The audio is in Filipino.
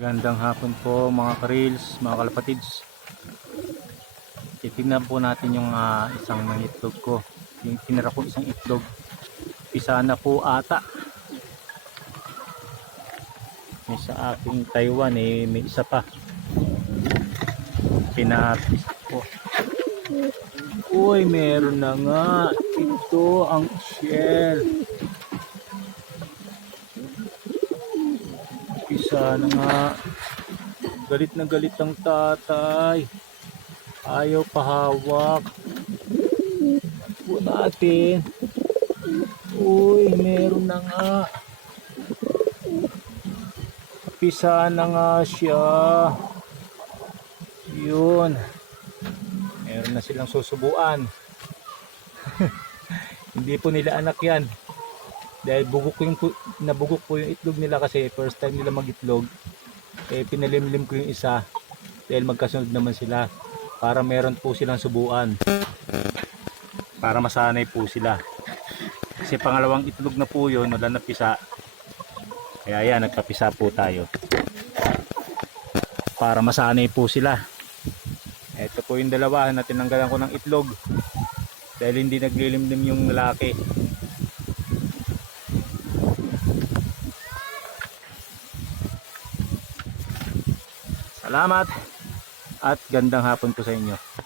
Gandang hapon po mga ka-reels, mga kalapatids. Titignan po natin yung isang mga itlog ko. Yung tinira ko isang itlog. Isa na po ata. May sa aking Taiwan may isa pa. Pinapis ko. Uy, meron na nga. Ito ang shell. Isa na nga. Galit na galit ang tatay. Ayaw pahawak. Po natin. Uy, meron na nga. Pisa na nga siya. Yun. Meron na silang susubuan. Hindi po nila anak yan. Dahil nabugok po yung itlog nila kasi first time nila mag-itlog. Pinalimlim ko yung isa. Dahil magkasunod naman sila. Para meron po silang subuan. Para masanay po sila. Kasi pangalawang itlog na po yun, wala na pisa. Kaya yan, nagpapisa po tayo. Para masanay po sila. Ito po yung dalawa na tinanggalan ko ng itlog. Dahil hindi naglilimlim yung lalaki. Salamat at gandang hapon po sa inyo.